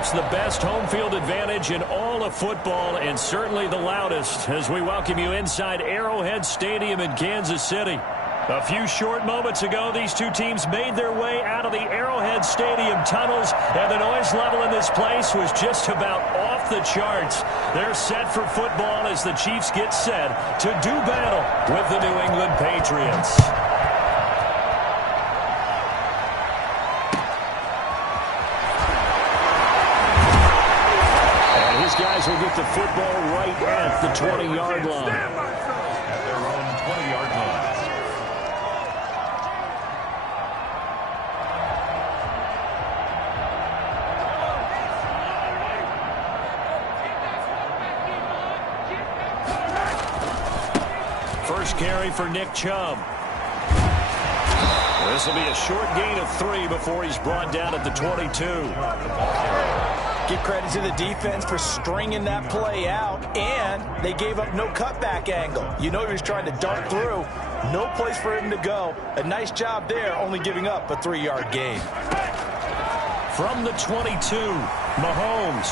perhaps the best home field advantage in all of football and certainly the loudest as we welcome you inside Arrowhead Stadium in Kansas City. A few short moments ago, these two teams made their way out of the Arrowhead Stadium tunnels, and the noise level in this place was just about off the charts. They're set for football as the Chiefs get set to do battle with the New England Patriots. And his guys will get the football right at the 20-yard line. At their own 20-yard line. First carry for Nick Chubb. This will be a short gain of 3 before he's brought down at the 22. Give credit to the defense for stringing that play out, and they gave up no cutback angle. You know he was trying to dart through. No place for him to go. A nice job there, only giving up a 3-yard gain. From the 22, Mahomes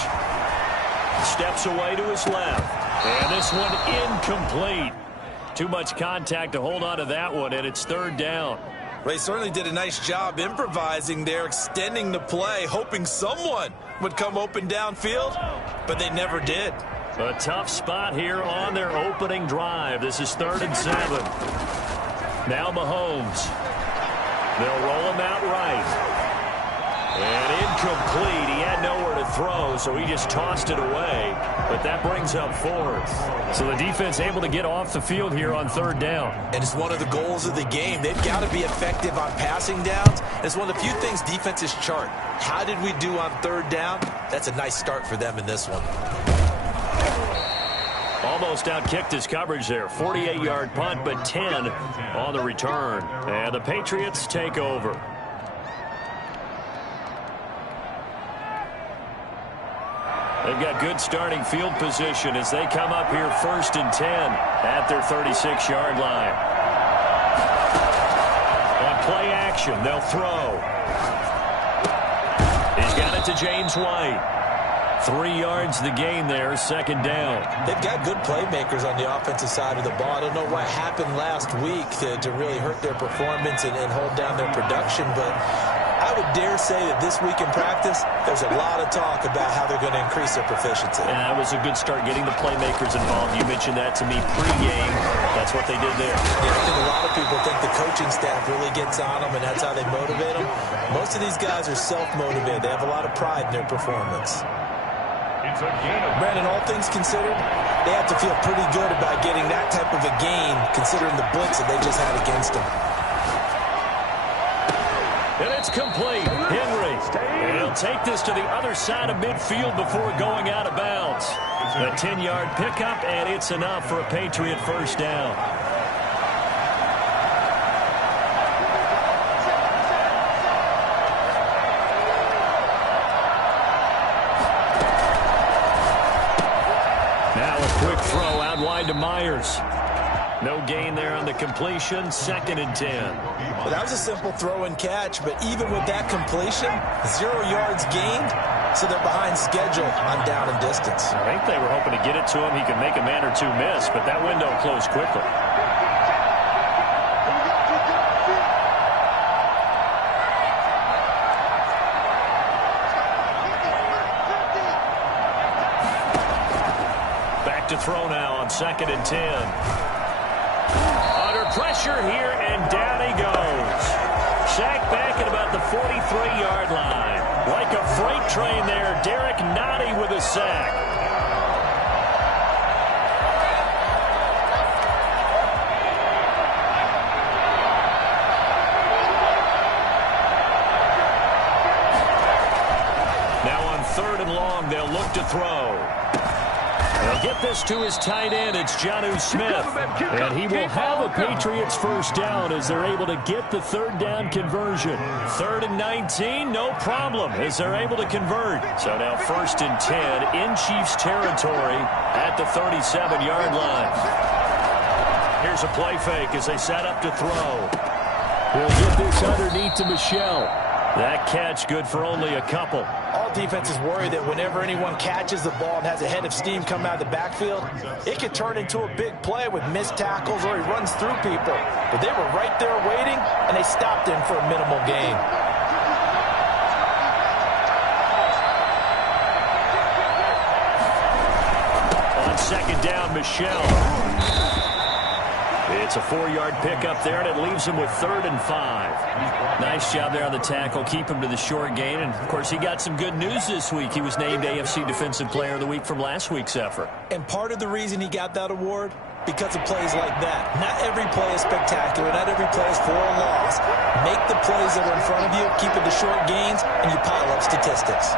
steps away to his left. And this one incomplete. Too much contact to hold on to that one, and it's third down. Well, he certainly did a nice job improvising there, extending the play, hoping someone would come open downfield, but they never did. A tough spot here on their opening drive. This is 3rd and 7. Now Mahomes. They'll roll him out right. And incomplete. He had nowhere to throw, so he just tossed it away. But that brings up 4th. So the defense able to get off the field here on 3rd down. And it's one of the goals of the game. They've got to be effective on passing downs. It's one of the few things defenses chart. How did we do on 3rd down? That's a nice start for them in this one. Almost outkicked his coverage there. 48-yard punt, but 10 on the return. And the Patriots take over. They've got good starting field position as they come up here 1st and 10 at their 36-yard line. On play action, they'll throw. He's got it to James White. 3 yards the gain there, 2nd down. They've got good playmakers on the offensive side of the ball. I don't know what happened last week to really hurt their performance and hold down their production, but I would dare say that this week in practice, there's a lot of talk about how they're going to increase their proficiency. And that was a good start getting the playmakers involved. You mentioned that to me pregame. That's what they did there. Yeah, I think a lot of people think the coaching staff really gets on them, and that's how they motivate them. Most of these guys are self-motivated. They have a lot of pride in their performance. Brandon, all things considered, they have to feel pretty good about getting that type of a gain, considering the blitz that they just had against them. And it's complete. Henry. And he'll take this to the other side of midfield before going out of bounds. A 10-yard pickup, and it's enough for a Patriot first down. Now a quick throw out wide to Myers. No gain there on the completion, 2nd and 10. Well, that was a simple throw and catch, but even with that completion, 0 yards gained, so they're behind schedule on down and distance. I think they were hoping to get it to him. He could make a man or two miss, but that window closed quickly. Back to throw now on 2nd and 10. Under pressure here, and down he goes. Sacked back at about the 43-yard line. Like a freight train there, Derek Nottie with a sack. Now on 3rd and long, they'll look to throw. They'll get this to his tight end. It's Jonnu Smith. And he will have a Patriots first down as they're able to get the 3rd down conversion. 3rd and 19, no problem as they're able to convert. So now 1st and 10 in Chiefs territory at the 37-yard line. Here's a play fake as they set up to throw. He'll get this underneath to Michel. That catch good for only a couple. All NFL defense is worried that whenever anyone catches the ball and has a head of steam come out of the backfield, it could turn into a big play with missed tackles or he runs through people. But they were right there waiting, and they stopped him for a minimal gain. On second down, Michel. It's a 4-yard pickup there, and it leaves him with 3rd and 5. Nice job there on the tackle. Keep him to the short gain. And, of course, he got some good news this week. He was named AFC Defensive Player of the Week from last week's effort. And part of the reason he got that award, because of plays like that. Not every play is spectacular. Not every play is for a loss. Make the plays that are in front of you, keep it to short gains, and you pile up statistics.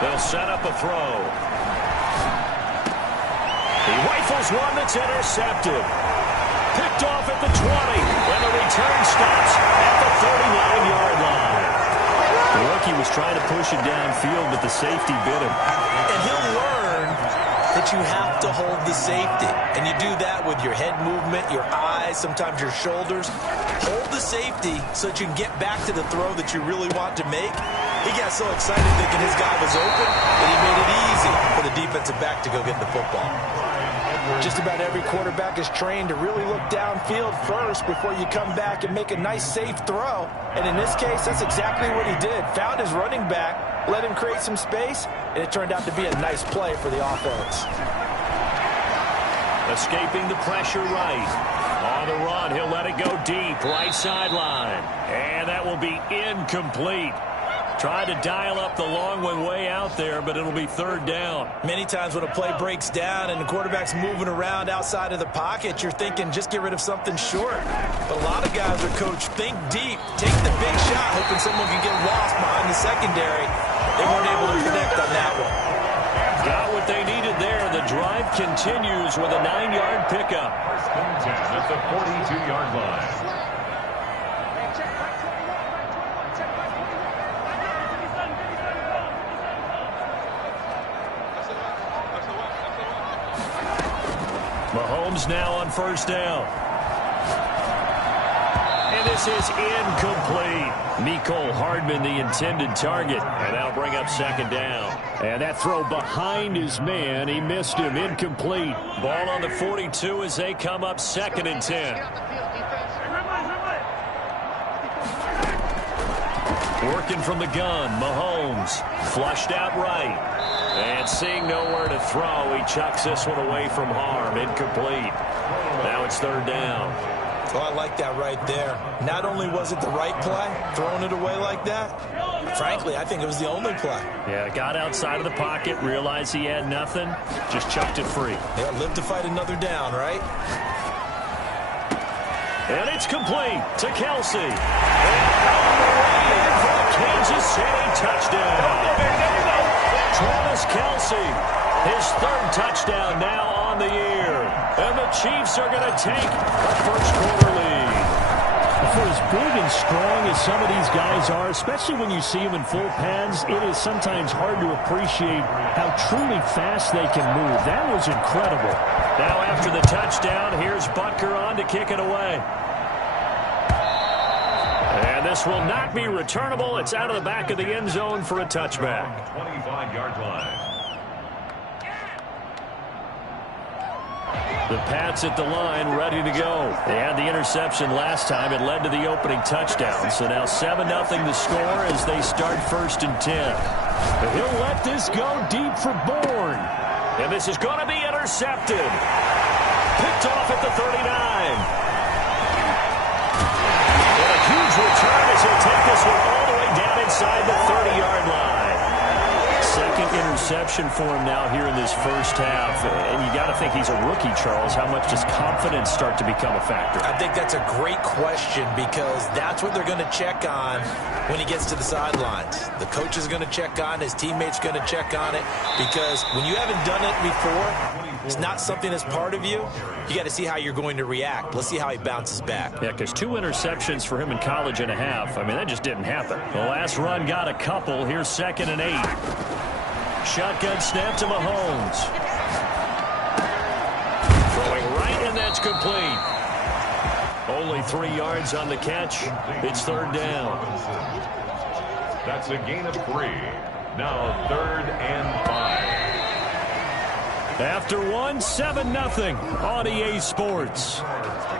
They'll set up a throw. He rifles one that's intercepted. Picked off at the 20, and the return stops at the 39-yard line. The rookie was trying to push it downfield, but the safety bit him. And he'll learn that you have to hold the safety. And you do that with your head movement, your eyes, sometimes your shoulders. Hold the safety so that you can get back to the throw that you really want to make. He got so excited thinking his guy was open that he made it easy for the defensive back to go get the football. Just about every quarterback is trained to really look downfield first before you come back and make a nice, safe throw. And in this case, that's exactly what he did. Found his running back, let him create some space, and it turned out to be a nice play for the offense. Escaping the pressure right. On the run, he'll let it go deep, right sideline. And that will be incomplete. Tried to dial up the long one way out there, but it'll be 3rd down. Many times when a play breaks down and the quarterback's moving around outside of the pocket, you're thinking just get rid of something short. But a lot of guys are coached, think deep, take the big shot, hoping someone can get lost behind the secondary. They weren't able to connect on that one. Got what they needed there. The drive continues with a 9-yard pickup. First and 10 at the 42-yard line. Mahomes now on 1st down. And this is incomplete. Mecole Hardman, the intended target. And that'll bring up 2nd down. And that throw behind his man. He missed him. Incomplete. Ball on the 42 as they come up 2nd and 10. Working from the gun. Mahomes flushed out right. And seeing nowhere to throw, he chucks this one away from harm. Incomplete. Now it's 3rd down. Oh, I like that right there. Not only was it the right play, throwing it away like that, frankly, I think it was the only play. Yeah, got outside of the pocket, realized he had nothing, just chucked it free. Yeah, live to fight another down, right? And it's complete to Kelce. And on the way in for the Kansas City touchdown. Travis Kelce, his 3rd touchdown now on the year. And the Chiefs are going to take a first-quarter lead. For as big and strong as some of these guys are, especially when you see them in full pads, it is sometimes hard to appreciate how truly fast they can move. That was incredible. Now after the touchdown, here's Butker on to kick it away. And this will not be returnable. It's out of the back of the end zone for a touchback. 25-yard line. The Pats at the line, ready to go. They had the interception last time. It led to the opening touchdown. So now 7-0 the score as they start 1st and 10. He'll let this go deep for Bourne. And this is going to be intercepted. Picked off at the 39. And a huge return as he'll take this one all the way down inside the 30-yard line. 2nd interception for him now here in this first half. And you got to think he's a rookie, Charles. How much does confidence start to become a factor? I think that's a great question because that's what they're going to check on when he gets to the sidelines. The coach is going to check on, his teammates going to check on it because when you haven't done it before, it's not something that's part of you. You got to see how you're going to react. Let's see how he bounces back. Yeah, because 2 interceptions for him in college and a half. I mean, that just didn't happen. The last run got a couple. Here's 2nd and 8. Shotgun snap to Mahomes. Throwing right, and that's complete. Only 3 yards on the catch. It's third down. That's a gain of 3. Now 3rd and 5. After 7-0 on EA Sports.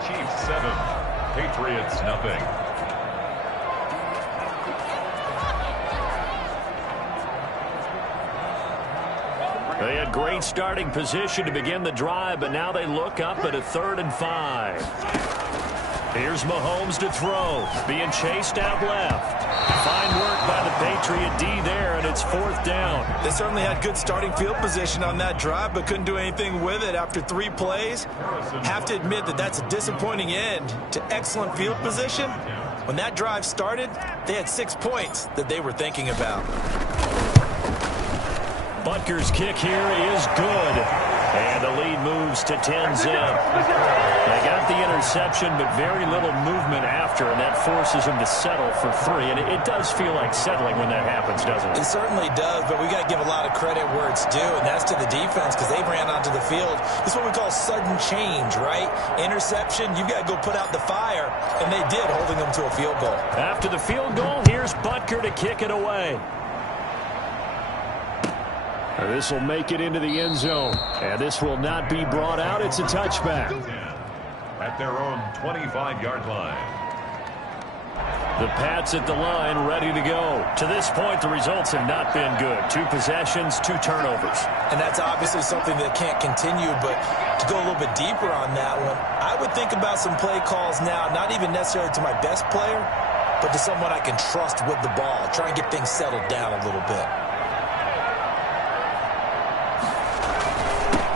Chiefs 7, Patriots nothing. They had great starting position to begin the drive, but now they look up at a 3rd and 5. Here's Mahomes to throw, being chased out left. Fine work by the Patriot D there, and it's 4th down. They certainly had good starting field position on that drive, but couldn't do anything with it after 3 plays. Have to admit that that's a disappointing end to excellent field position. When that drive started, they had 6 points that they were thinking about. Butker's kick here is good. And the lead moves to 10-zip. They got the interception, but very little movement after, and that forces them to settle for 3. And it does feel like settling when that happens, doesn't it? It certainly does, but we got to give a lot of credit where it's due, and that's to the defense because they ran onto the field. This is what we call sudden change, right? Interception, you've got to go put out the fire, and they did, holding them to a field goal. After the field goal, here's Butker to kick it away. This will make it into the end zone, and this will not be brought out. It's a touchback. At their own 25-yard line. The Pats at the line, ready to go. To this point, the results have not been good. 2 possessions, 2 turnovers. And that's obviously something that can't continue, but to go a little bit deeper on that one, I would think about some play calls now, not even necessarily to my best player, but to someone I can trust with the ball. Try and get things settled down a little bit.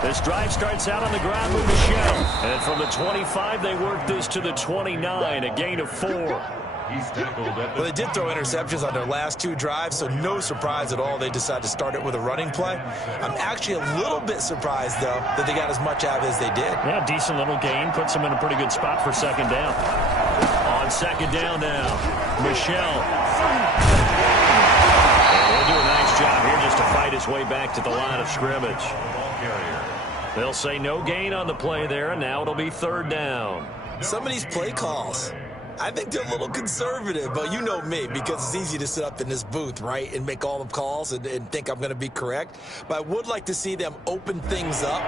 This drive starts out on the ground with Michel. And from the 25, they work this to the 29, a gain of 4. He's tackled at the Well, they did throw interceptions on their last 2 drives, so no surprise at all they decided to start it with a running play. I'm actually a little bit surprised, though, that they got as much out as they did. Yeah, decent little gain. Puts them in a pretty good spot for 2nd down. On 2nd down now, Michel. And he'll do a nice job here just to fight his way back to the line of scrimmage. They'll say no gain on the play there, and now it'll be 3rd down. Some of these play calls, I think they're a little conservative, but you know me, because it's easy to sit up in this booth, right, and make all the calls and think I'm going to be correct. But I would like to see them open things up,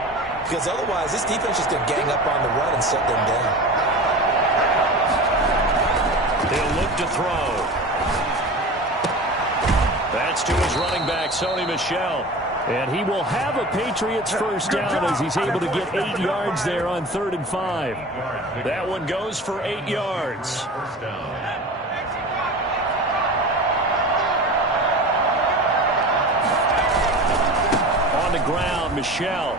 because otherwise this defense is just going to gang up on the run and shut them down. He'll look to throw. That's to his running back, Sony Michel. And he will have a Patriots first down as he's able to get 8 yards there on 3rd and 5. That one goes for 8 yards. first down. On the ground, Michel.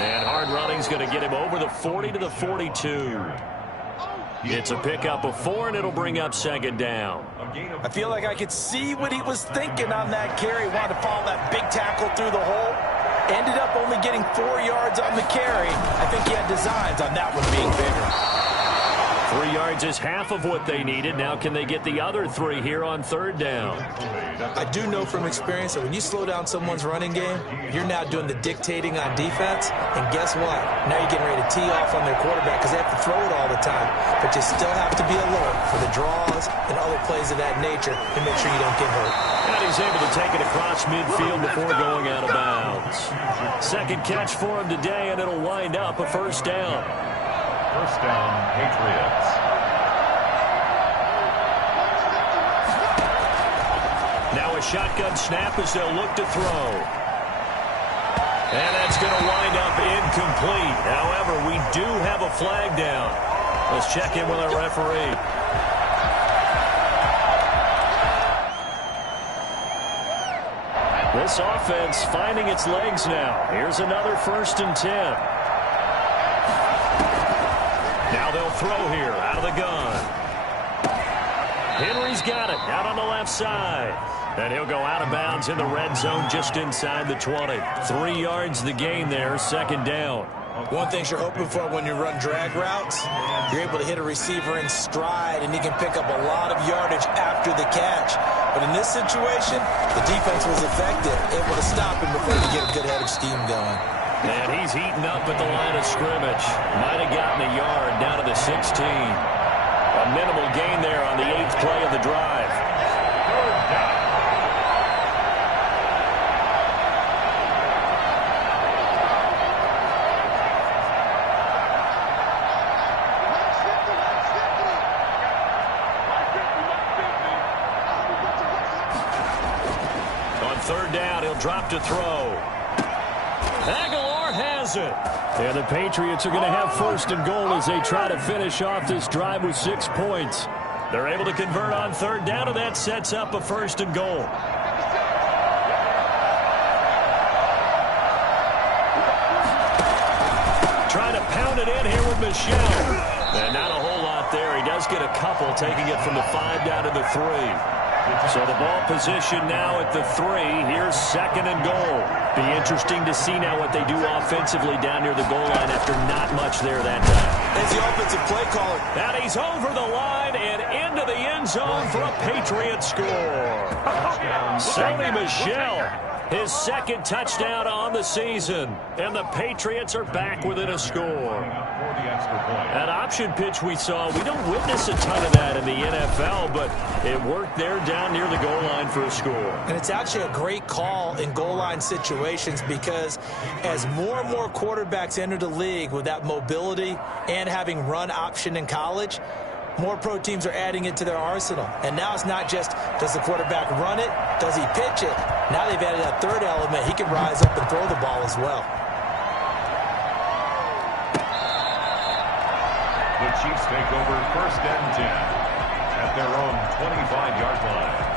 And hard running's going to get him over the 40 to the 42. It's a pickup of 4, and it'll bring up 2nd down. I feel like I could see what he was thinking on that carry. Wanted to follow that big tackle through the hole. Ended up only getting 4 yards on the carry. I think he had designs on that one being bigger. 3 yards is half of what they needed. Now can they get the other 3 here on 3rd down? I do know from experience that when you slow down someone's running game, you're now doing the dictating on defense. And guess what? Now you're getting ready to tee off on their quarterback because they have to throw it all the time. But you still have to be alert for the draws and other plays of that nature to make sure you don't get hurt. And he's able to take it across midfield before going out of bounds. 2nd catch for him today, and it'll wind up a first down. First down, Patriots. Now a shotgun snap as they'll look to throw. And that's going to wind up incomplete. However, we do have a flag down. Let's check in with our referee. This offense finding its legs now. Here's another 1st and 10. Now they'll throw here out of the gun. Henry's got it out on the left side. And he'll go out of bounds in the red zone just inside the 20. 3 yards the gain there, 2nd down. One thing you're hoping for when you run drag routes, you're able to hit a receiver in stride, and he can pick up a lot of yardage after the catch. But in this situation, the defense was effective, able to stop him before he could get a good head of steam going. And he's heating up at the line of scrimmage. Might have gotten a yard down to the 16. A minimal gain there on the 8th play of the drive. Third down. On third down, he'll drop to throw. Aguilar has it. And the Patriots are going to have first and goal as they try to finish off this drive with 6 points. They're able to convert on third down, and that sets up a first and goal. Trying to pound it in here with Michel. And not a whole lot there. He does get a couple, taking it from the 5 down to the 3. So the ball position now at the 3. Here's second and goal. Be interesting to see now what they do offensively down near the goal line after not much there that time. As the offensive play caller. And he's over the line and into the end zone for a Patriot score. Sony Michel, his second touchdown on the season. And the Patriots are back within a score. That option pitch we saw, we don't witness a ton of that in the NFL, but it worked there down near the goal line for a score. And it's actually a great call in goal line situations because as more and more quarterbacks enter the league with that mobility and having run option in college, more pro teams are adding it to their arsenal. And now it's not just, does the quarterback run it? Does he pitch it? Now they've added that third element. He can rise up and throw the ball as well. The Chiefs take over first and 10 at their own 25-yard line.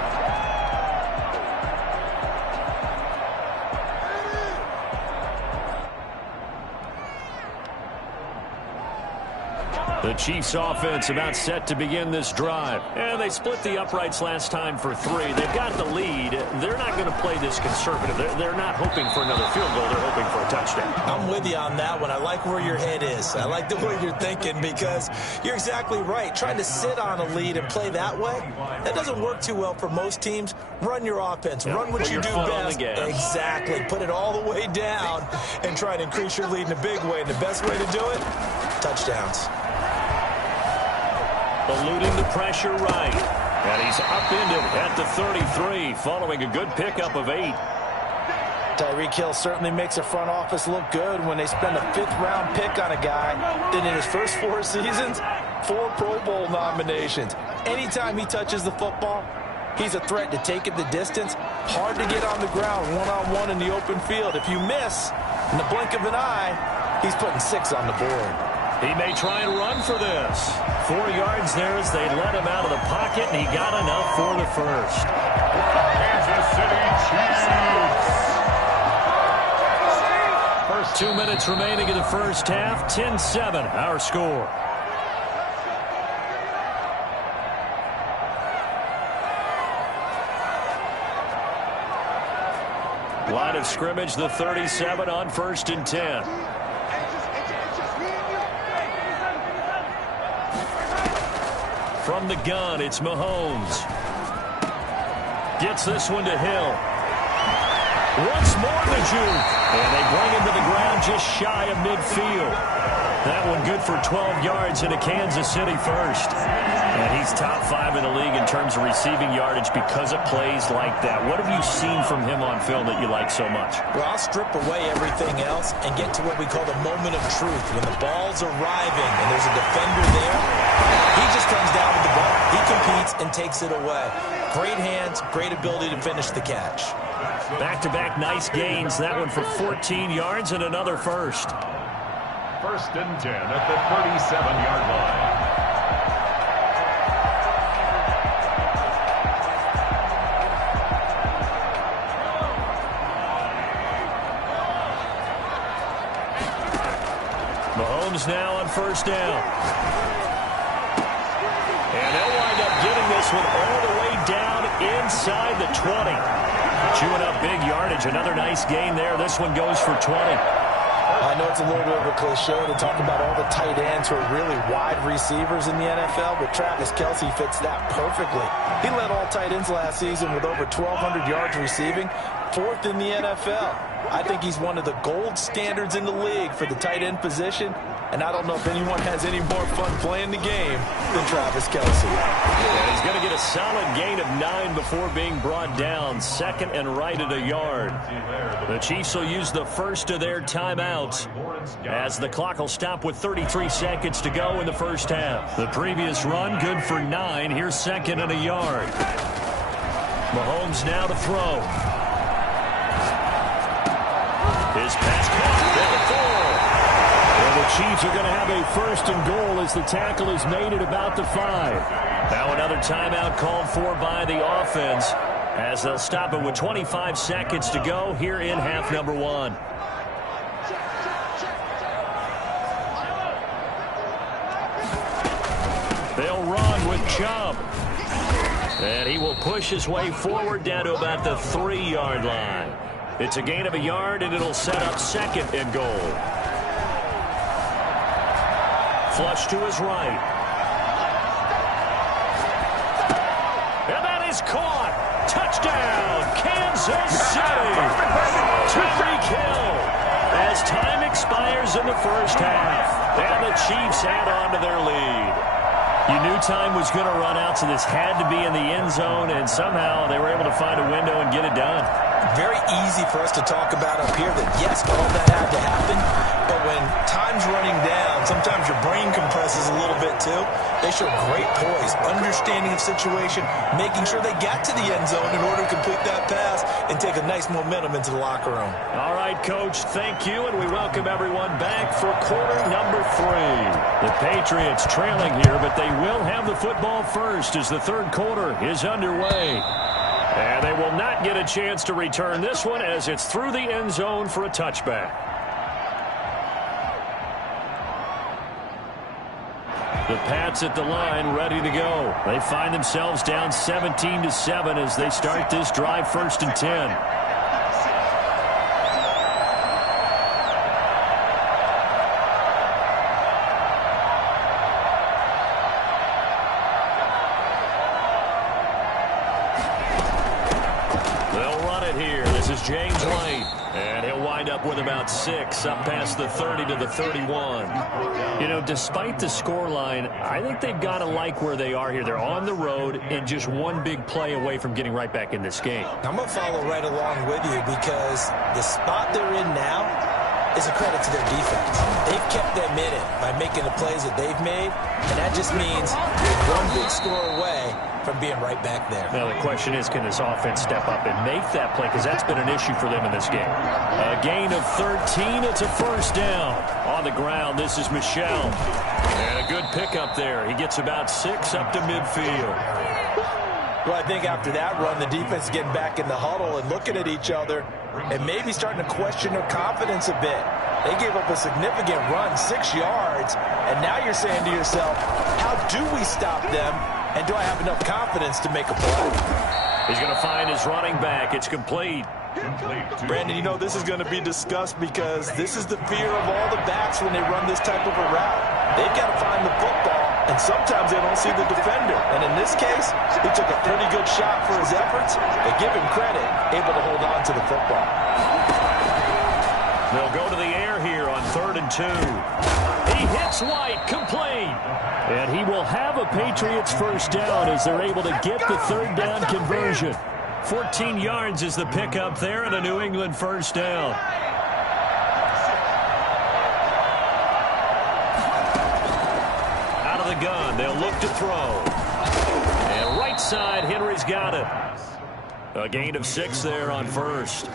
The Chiefs offense about set to begin this drive. And they split the uprights last time for 3. They've got the lead. They're not going to play this conservative. They're not hoping for another field goal. They're hoping for a touchdown. I'm with you on that one. I like where your head is. I like the way you're thinking because you're exactly right. Trying to sit on a lead and play that way, that doesn't work too well for most teams. Run your offense. Run what you do best. Exactly. Put it all the way down and try to increase your lead in a big way. And the best way to do it, touchdowns. Eluding the pressure right. And he's upended at the 33 following a good pickup of 8. Tyreek Hill certainly makes a front office look good when they spend a 5th-round pick on a guy. Then in his first 4 seasons, 4 Pro Bowl nominations. Anytime he touches the football, he's a threat to take it the distance. Hard to get on the ground one-on-one in the open field. If you miss, in the blink of an eye, he's putting 6 on the board. He may try and run for this. 4 yards there as they let him out of the pocket, and he got enough for the first. Kansas City Chiefs. First 2 minutes remaining in the first half. 10-7, our score. Line of scrimmage, the 37 on first and 10. From the gun, it's Mahomes. Gets this one to Hill. Once more the juke. And they bring him to the ground just shy of midfield. That one good for 12 yards in a Kansas City first. And he's top 5 in the league in terms of receiving yardage because of plays like that. What have you seen from him on film that you like so much? Well, I'll strip away everything else and get to what we call the moment of truth. When the ball's arriving and there's a defender there, he just comes down with the ball. He competes and takes it away. Great hands, great ability to finish the catch. Back-to-back nice gains. That one for 14 yards and another first. First and 10 at the 37-yard line. Mahomes now on first down. And they'll wind up getting this one all the way down inside the 20. Chewing up big yardage. Another nice gain there. This one goes for 20. I know it's a little bit of a cliche to talk about all the tight ends who are really wide receivers in the NFL, but Travis Kelce fits that perfectly. He led all tight ends last season with over 1,200 yards receiving. 4th in the NFL. I think he's one of the gold standards in the league for the tight end position, and I don't know if anyone has any more fun playing the game than Travis Kelce. Yeah, he's going to get a solid gain of 9 before being brought down, second and right at a yard. The Chiefs will use the first of their timeouts as the clock will stop with 33 seconds to go in the first half. The previous run, good for 9. Here's second and a yard. Mahomes now to throw. His pass caught at the 4. And the Chiefs are going to have a first and goal as the tackle is made at about the 5. Now another timeout called for by the offense as they'll stop it with 25 seconds to go here in half number 1. They'll run with Chubb. And he will push his way forward down to about the 3-yard line. It's a gain of a yard, and it'll set up second and goal. Flush to his right. And that is caught. Touchdown, Kansas City. Tyreek Hill. As time expires in the first half, and the Chiefs add on to their lead. You knew time was going to run out, so this had to be in the end zone, and somehow they were able to find a window and get it done. Very easy for us to talk about up here that, yes, all that had to happen, but when time's running down, sometimes your brain compresses a little bit too. They show great poise, understanding of situation, making sure they got to the end zone in order to complete that pass and take a nice momentum into the locker room. All right, Coach, thank you, and we welcome everyone back for quarter number 3. The Patriots trailing here, but they will have the football first as the third quarter is underway. And they will not get a chance to return this one as it's through the end zone for a touchback. The Pats at the line ready to go. They find themselves down 17-7 as they start this drive, 1st and 10. James White, and he'll wind up with about 6 up past the 30 to the 31. You know, despite the scoreline, I think they've got to like where they are here. They're on the road and just one big play away from getting right back in this game. I'm going to follow right along with you because the spot they're in now is a credit to their defense. They've kept them in it by making the plays that they've made, and that just means they're one big score away from being right back there. Now, the question is, can this offense step up and make that play? Because that's been an issue for them in this game. A gain of 13. It's a first down. On the ground, this is Michel. And a good pickup there. He gets about 6 up to midfield. Well, I think after that run, the defense is getting back in the huddle and looking at each other and maybe starting to question their confidence a bit. They gave up a significant run, 6 yards, and now you're saying to yourself, how do we stop them? And do I have enough confidence to make a play? He's going to find his running back. It's complete. Brandon, you know this is going to be discussed because this is the fear of all the backs when they run this type of a route. They've got to find the football, and sometimes they don't see the defender. And in this case, he took a pretty good shot for his efforts, but give him credit, able to hold on to the football. They'll go to the air here on 3rd and 2. He hits White, complete. And he will have a Patriots first down as they're able to get the 3rd down conversion. 14 yards is the pickup there and a New England first down. Out of the gun, they'll look to throw. And right side, Henry's got it. A gain of 6 there on first.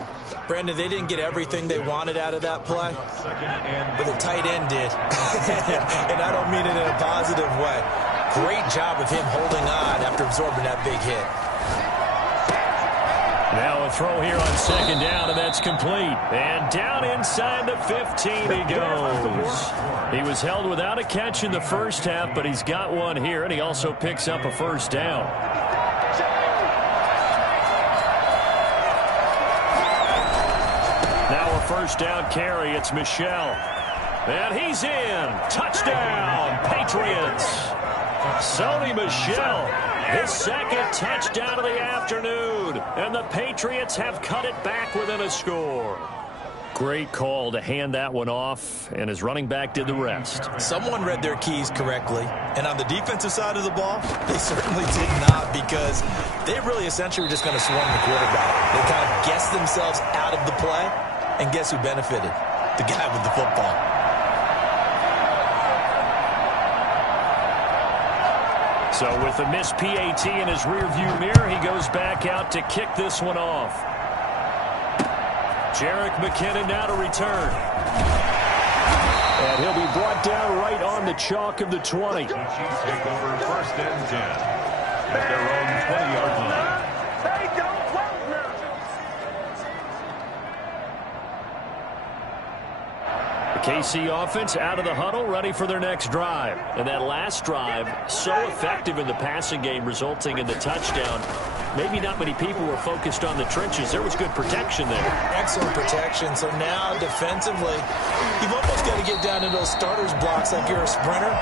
Brandon, they didn't get everything they wanted out of that play, but the tight end did. And I don't mean it in a positive way. Great job of him holding on after absorbing that big hit. Now a throw here on 2nd down, and that's complete. And down inside the 15 he goes. He was held without a catch in the first half, but he's got one here, and he also picks up a first down. Now a first down carry. It's Michel. And he's in. Touchdown, Patriots. Sony Michel, his 2nd touchdown of the afternoon. And the Patriots have cut it back within a score. Great call to hand that one off, and his running back did the rest. Someone read their keys correctly, and on the defensive side of the ball, they certainly did not, because they really essentially were just going to swarm the quarterback. They kind of guessed themselves out of the play, and guess who benefited? The guy with the football. So with a missed PAT in his rearview mirror, he goes back out to kick this one off. Jerick McKinnon now to return. And he'll be brought down right on the chalk of the 20. The Chiefs take over 1st and 10 at their own 20-yard line. KC offense out of the huddle, ready for their next drive. And that last drive, so effective in the passing game, resulting in the touchdown. Maybe not many people were focused on the trenches. There was good protection there. Excellent protection. So now, defensively, you've almost got to get down to those starters blocks like you're a sprinter.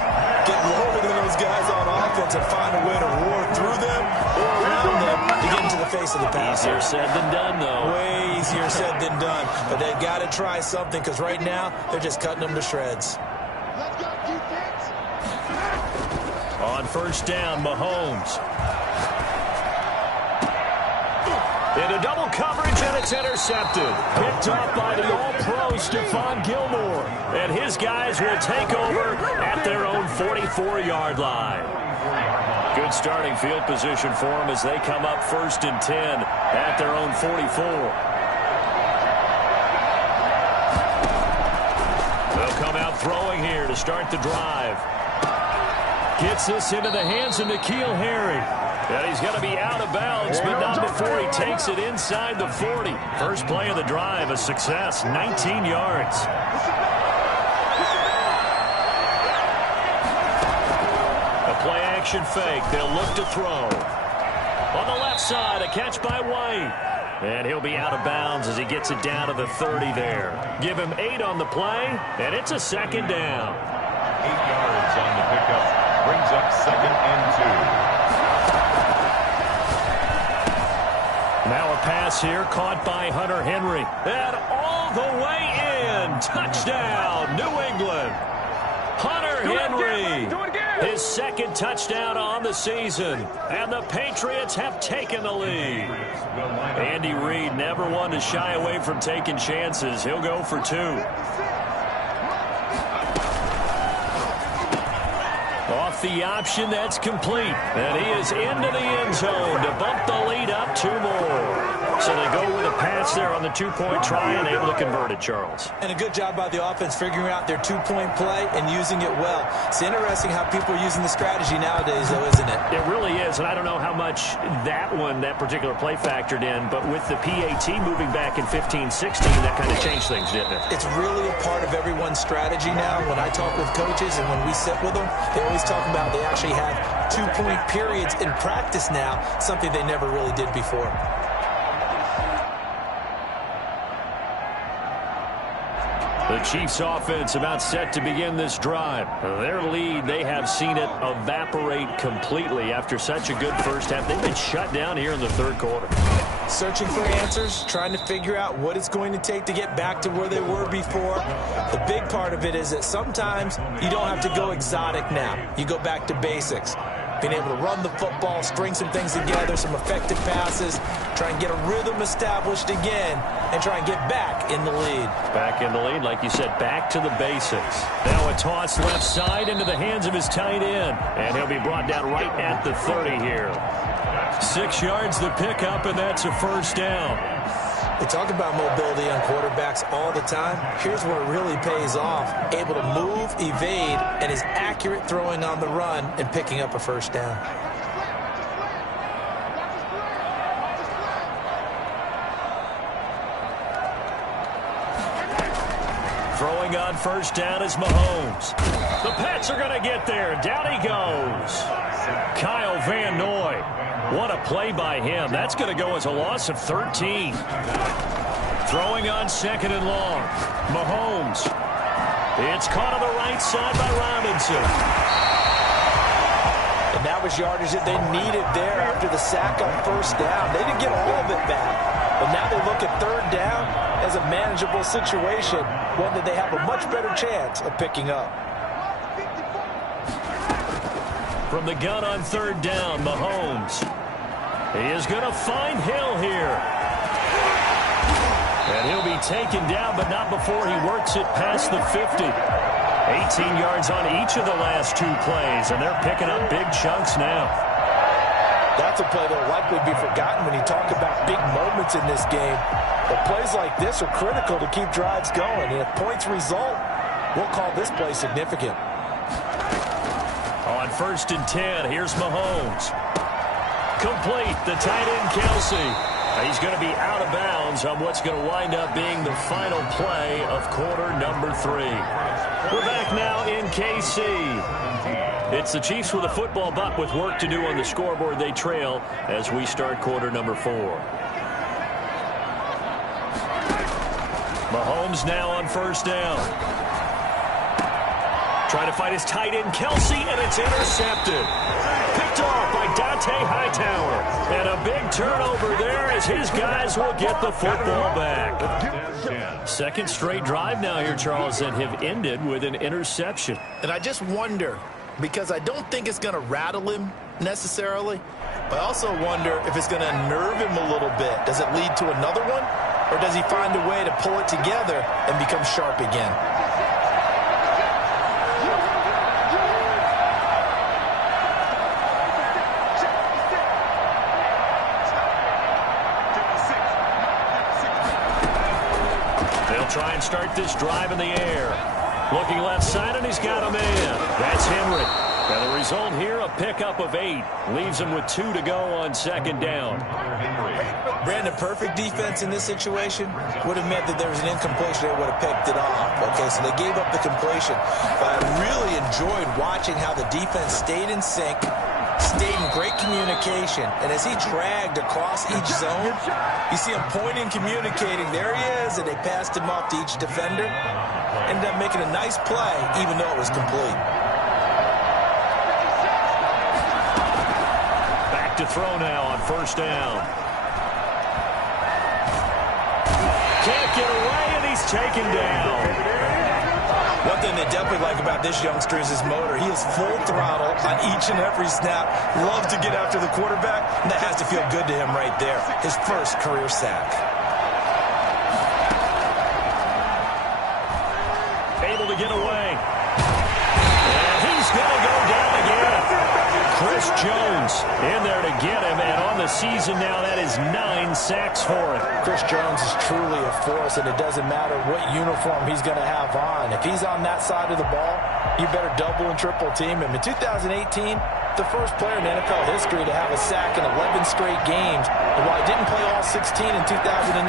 Get lower than those guys on offense and find a way to roar through them or around them to get into the face of the pass. Easier said than done, though. Way easier said than done. But they've got to try something, because right now they're just cutting them to shreds. On 1st down, Mahomes. Into double coverage, and it's intercepted. Picked up by the All-Pro Stephon Gilmore. And his guys will take over at their own 44-yard line. Good starting field position for them as they come up 1st and 10 at their own 44. They'll come out throwing here to start the drive. Gets this into the hands of N'Keal Harry. And he's going to be out of bounds, but not before he takes it inside the 40. First play of the drive, a success, 19 yards. A play-action fake. They'll look to throw. On the left side, a catch by White. And he'll be out of bounds as he gets it down to the 30 there. Give him 8 on the play, and it's a 2nd down. 8 yards on the pickup. Brings up 2nd and 2. Now a pass here caught by Hunter Henry. And all the way in. Touchdown, New England. Hunter Henry. His 2nd touchdown on the season. And the Patriots have taken the lead. Andy Reid never one to shy away from taking chances. He'll go for 2. Off the option, that's complete. And he is into the end zone to bump the lead up 2 more. So they go with a pass there on the 2-point try and able to convert it, Charles. And a good job by the offense figuring out their 2-point play and using it well. It's interesting how people are using the strategy nowadays, though, isn't it? It really is, and I don't know how much that particular play factored in, but with the PAT moving back in 15-16, that kind of changed things, didn't it? It's really a part of everyone's strategy now. When I talk with coaches and when we sit with them, they always talk about they actually have 2-point periods in practice now, something they never really did before. The Chiefs offense about set to begin this drive. Their lead, they have seen it evaporate completely after such a good first half. They've been shut down here in the 3rd quarter. Searching for answers, trying to figure out what it's going to take to get back to where they were before. The big part of it is that sometimes you don't have to go exotic now. You go back to basics. Being able to run the football, string some things together, some effective passes, try and get a rhythm established again, and try and get back in the lead. Back in the lead, like you said, back to the basics. Now a toss left side into the hands of his tight end, and he'll be brought down right at the 30 here. 6 yards the pickup, and that's a 1st down. They talk about mobility on quarterbacks all the time. Here's where it really pays off. Able to move, evade, and is accurate throwing on the run and picking up a 1st down. Throwing on 1st down is Mahomes. The Pats are going to get there. Down he goes. Kyle Van Noy. What a play by him. That's going to go as a loss of 13. Throwing on 2nd and long. Mahomes. It's caught on the right side by Robinson. And that garbage yardage that they needed there after the sack on first down. They didn't get all of it back, but now they look at third down as a manageable situation, one that they have a much better chance of picking up. From the gun on third down, Mahomes. He is going to find Hill here. And he'll be taken down, but not before he works it past the 50. 18 yards on each of the last 2 plays, and they're picking up big chunks now. That's a play that will likely be forgotten when you talk about big moments in this game. But plays like this are critical to keep drives going, and if points result, we'll call this play significant. On first and 10, here's Mahomes. Complete, the tight end Kelce. He's going to be out of bounds on what's going to wind up being the final play of quarter number 3. We're back now in KC. It's the Chiefs with a football, but with work to do on the scoreboard. They trail as we start quarter number 4. Mahomes now on first down. Trying to find his tight end, Kelce, and it's intercepted. Picked off by Dante Hightower. And a big turnover there as his guys will get the football back. Second straight drive now here, Charles, that have ended with an interception. And I just wonder, because I don't think it's going to rattle him necessarily, but I also wonder if it's going to unnerve him a little bit. Does it lead to another one? Or does he find a way to pull it together and become sharp again? Try and start this drive in the air. Looking left side, and he's got a man. That's Henry. And the result here, a pickup of 8. Leaves him with 2 to go on second down. Brandon, perfect defense in this situation would have meant that there was an incompletion. They would have picked it off. Okay, so they gave up the completion. But I really enjoyed watching how the defense stayed in sync, stayed in great communication, and as he dragged across each zone, you see him pointing, communicating. There he is, and they passed him off to each defender. Ended up making a nice play, even though it was complete. Back to throw now on first down. Can't get away, and he's taken down. One thing they definitely like about this youngster is his motor. He is full throttle on each and every snap. Loves to get after the quarterback, and that has to feel good to him right there. His first career sack. Able to get away. And he's going to go down again. Chris Jones in there to get him, and on the season now, that is 9 sacks for him. Chris Jones is truly a force, and it doesn't matter what uniform he's going to have on. If he's on that side of the ball, you better double and triple team him. In 2018, the first player in NFL history to have a sack in 11 straight games. And while he didn't play all 16 in 2019,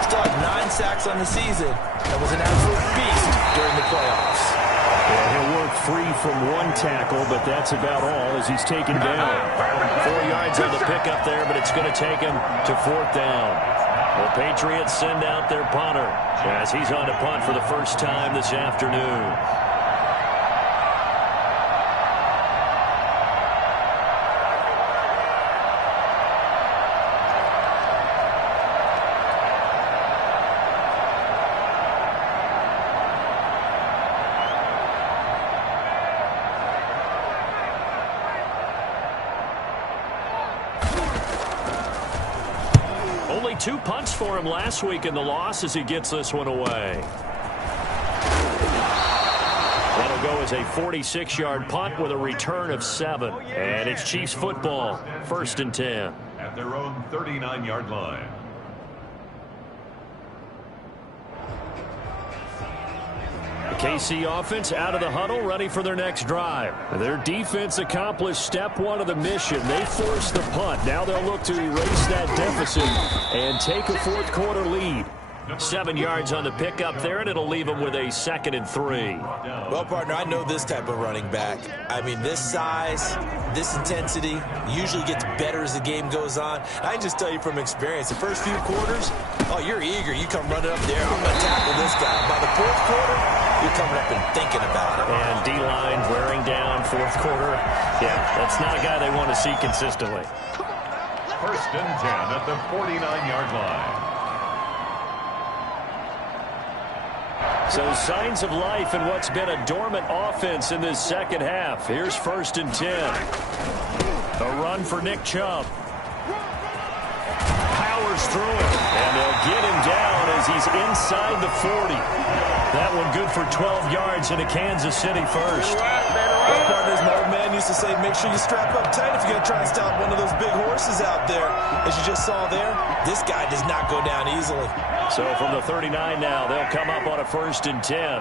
still had 9 sacks on the season and was an absolute beast during the playoffs. Yeah, he'll work free from one tackle, but that's about all as he's taken down. 4 yards on the pickup there, but it's going to take him to fourth down. The Patriots send out their punter as he's on to punt for the first time this afternoon. Only 2 punts for him last week in the loss as he gets this one away. That'll go as a 46-yard punt with a return of 7. And it's Chiefs football, first and 10. At their own 39-yard line. KC offense out of the huddle, ready for their next drive. Their defense accomplished step 1 of the mission. They forced the punt. Now they'll look to erase that deficit and take a fourth quarter lead. 7 yards on the pickup there, and it'll leave him with a 2nd and 3. Well, partner, I know this type of running back. I mean, this size, this intensity usually gets better as the game goes on. I can just tell you from experience, the first few quarters, oh, you're eager. You come running up there, I'm going to tackle this guy. By the fourth quarter, you're coming up and thinking about it. And D-line wearing down fourth quarter. Yeah, that's not a guy they want to see consistently. 1st and 10 at the 49-yard line. So signs of life in what's been a dormant offense in this second half. Here's 1st and 10. A run for Nick Chubb. Powers through it, and they'll get him down as he's inside the 40. That one good for 12 yards into Kansas City first. Well, partners, my old man used to say, make sure you strap up tight if you're going to try and stop one of those big horses out there. As you just saw there, this guy does not go down easily. So from the 39 now, they'll come up on a 1st and 10.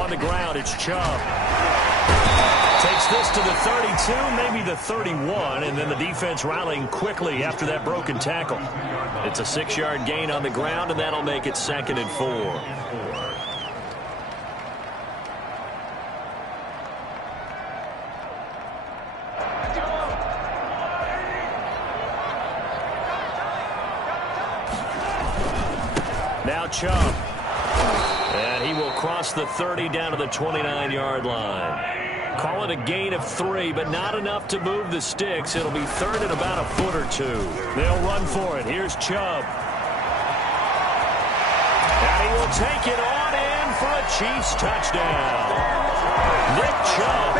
On the ground, it's Chubb. Takes this to the 32, maybe the 31, and then the defense rallying quickly after that broken tackle. It's a 6-yard gain on the ground, and that'll make it 2nd and 4. Now Chubb. And he will cross the 30 down to the 29-yard line. Call it a gain of 3, but not enough to move the sticks. It'll be 3rd and about a foot or 2. They'll run for it. Here's Chubb. And he will take it on in for a Chiefs touchdown. Nick Chubb,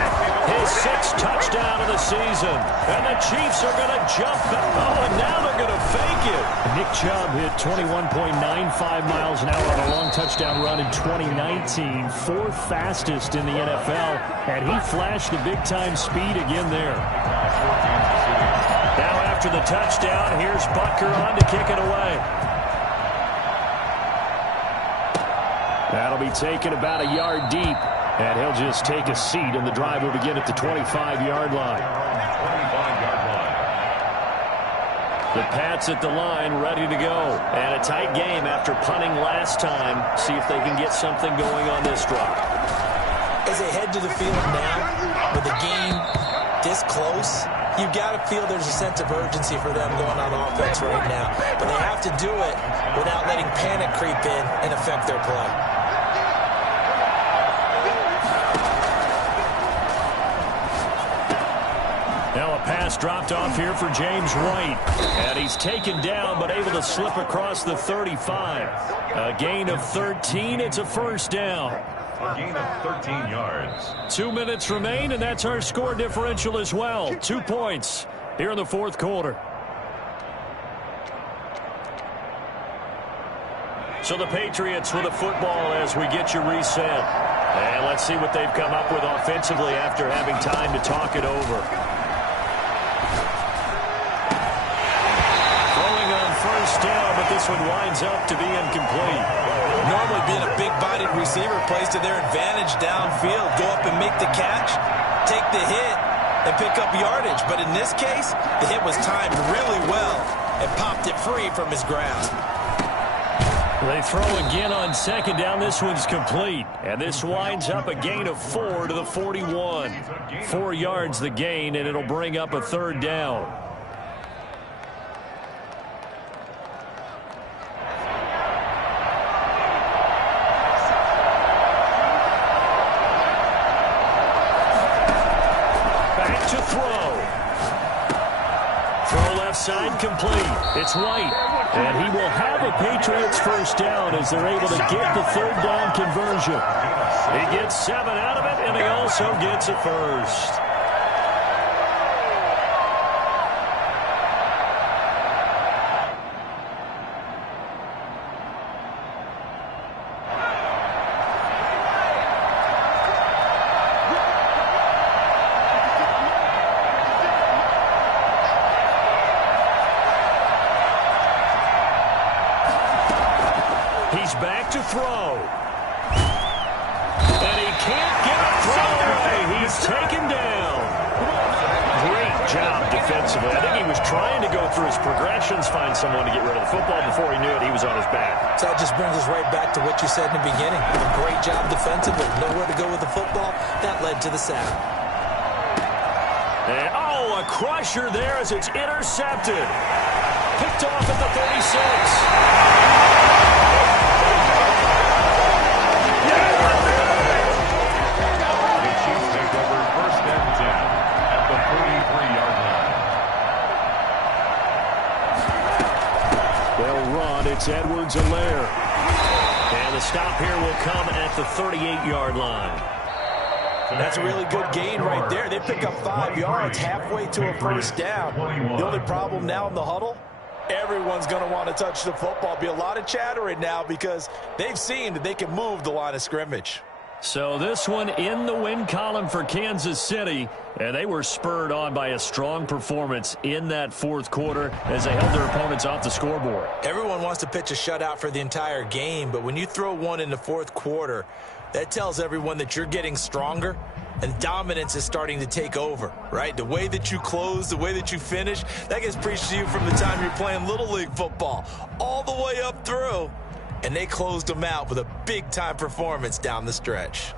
his 6th touchdown of the season. And the Chiefs are going to jump back. Oh, and now they're going to fake it. Nick Chubb hit 21.95 miles an hour on a long touchdown run in 2019. 4th fastest in the NFL. And he flashed the big-time speed again there. Now after the touchdown, here's Butker on to kick it away. That'll be taken about a yard deep. And he'll just take a seat, and the drive will begin at the 25-yard line. 25-yard line. The Pats at the line, ready to go. And a tight game after punting last time. See if they can get something going on this drive. As they head to the field now, with the game this close, you've got to feel there's a sense of urgency for them going on offense right now. But they have to do it without letting panic creep in and affect their play. Now a pass dropped off here for James White. And he's taken down but able to slip across the 35. A gain of 13. It's a 1st down. A gain of 13 yards. 2 minutes remain, and that's our score differential as well. 2 points here in the 4th quarter. So the Patriots with a football as we get you reset. And let's see what they've come up with offensively after having time to talk it over. Throwing on 1st down, but this one winds up to be incomplete. Normally being a big-bodied receiver plays to their advantage downfield. Go up and make the catch, take the hit, and pick up yardage. But in this case, the hit was timed really well and popped it free from his grasp. They throw again on 2nd down. This one's complete. And this winds up a gain of 4 to the 41. 4 yards the gain, and it'll bring up a 3rd down. Back to throw. Throw left side complete. It's White. And he will have a Patriots 1st down as they're able to get the 3rd down conversion. He gets 7 out of it, and he also gets a 1st. He's back to throw. And he can't get a throw away. He's taken down. Great job defensively. I think he was trying to go through his progressions, find someone to get rid of the football. Before he knew it, he was on his back. So that just brings us right back to what you said in the beginning. A great job defensively. Nowhere to go with the football. That led to the sack. And, a crusher there as it's intercepted. Picked off at the 36. It's Edwards-Helaire. And the stop here will come at the 38-yard line. That's a really good gain right there. They pick up 5 yards halfway to a first down. The only problem now in the huddle, everyone's going to want to touch the football. Be a lot of chattering now because they've seen that they can move the line of scrimmage. So this one in the win column for Kansas City, and they were spurred on by a strong performance in that fourth quarter as they held their opponents off the scoreboard. Everyone wants to pitch a shutout for the entire game, but when you throw one in the fourth quarter, that tells everyone that you're getting stronger and dominance is starting to take over, right? The way that you close, the way that you finish, that gets preached to you from the time you're playing Little League football all the way up through. And they closed them out with a big-time performance down the stretch.